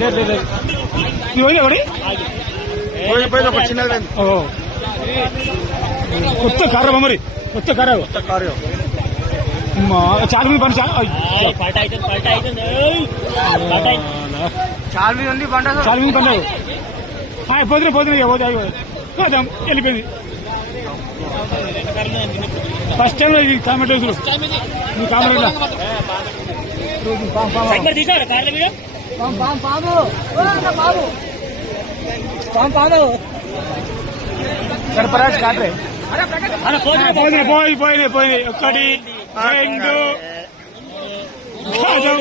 లేదు లేదు ఇవన్నీ ఎవడి కొత్త కారు మరి కొత్త కారు చాలా మంది పని చాలా మంది పడ్డారు పోతున్నా పోదాం వెళ్ళిపోయింది ఫస్ట్ టైం ఇది కామెంట్ మీ కామెంట్ సర్పరాజ్ కాట్రే పోయి ఒక్కటి రెండు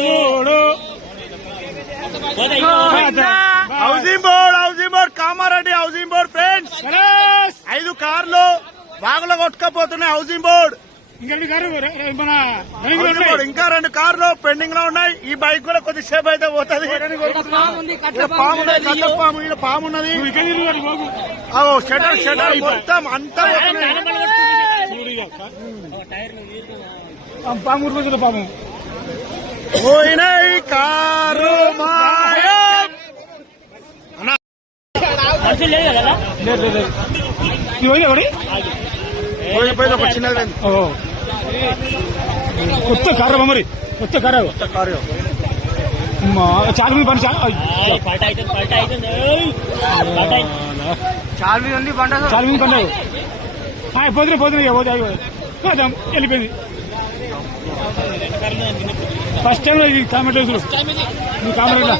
మూడు housing board Kamareddy housing board friends 5 కార్లు బాగులో కొట్టుకపోతున్నాయి. హౌసింగ్ బోర్డ్ ఇంకా 2 కార్లు పెండింగ్ లో ఉన్నాయి. ఈ బైక్ కూడా కొద్దిసేపు అయితే పోతుంది. పాము ఉన్నది షటర్ మొత్తం అంతా పాము పాము పోయినాయి కారు లేదు లేదు ఇవన్నీ ఎవడి కొత్త కారు మరి కొత్త కారు చాలా మంది పని చాలా మంది పడ్డారు పోదాం వెళ్ళిపోయింది ఫస్ట్ టైం ఇది కామెంట్ మీ కామెంట్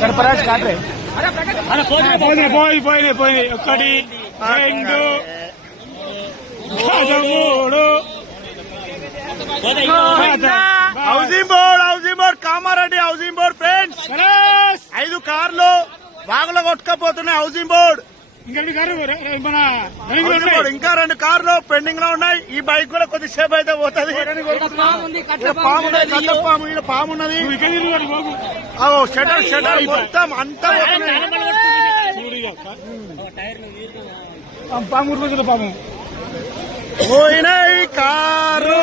సర్పరాజ్ కాట్రే పోయి ఒక్కటి రెండు మూడు housing board Kamareddy housing board friends 5 కార్లు బాగులో కొట్టుకపోతున్నాయి. హౌసింగ్ బోర్డ్ ఇంకా 2 కార్లు పెండింగ్ లో ఉన్నాయి. ఈ బైక్ కూడా కొద్దిసేపు అయితే పోతుంది. పాము ఉన్నది షటర్ మొత్తం అంతా పాము పోయినాయి కారు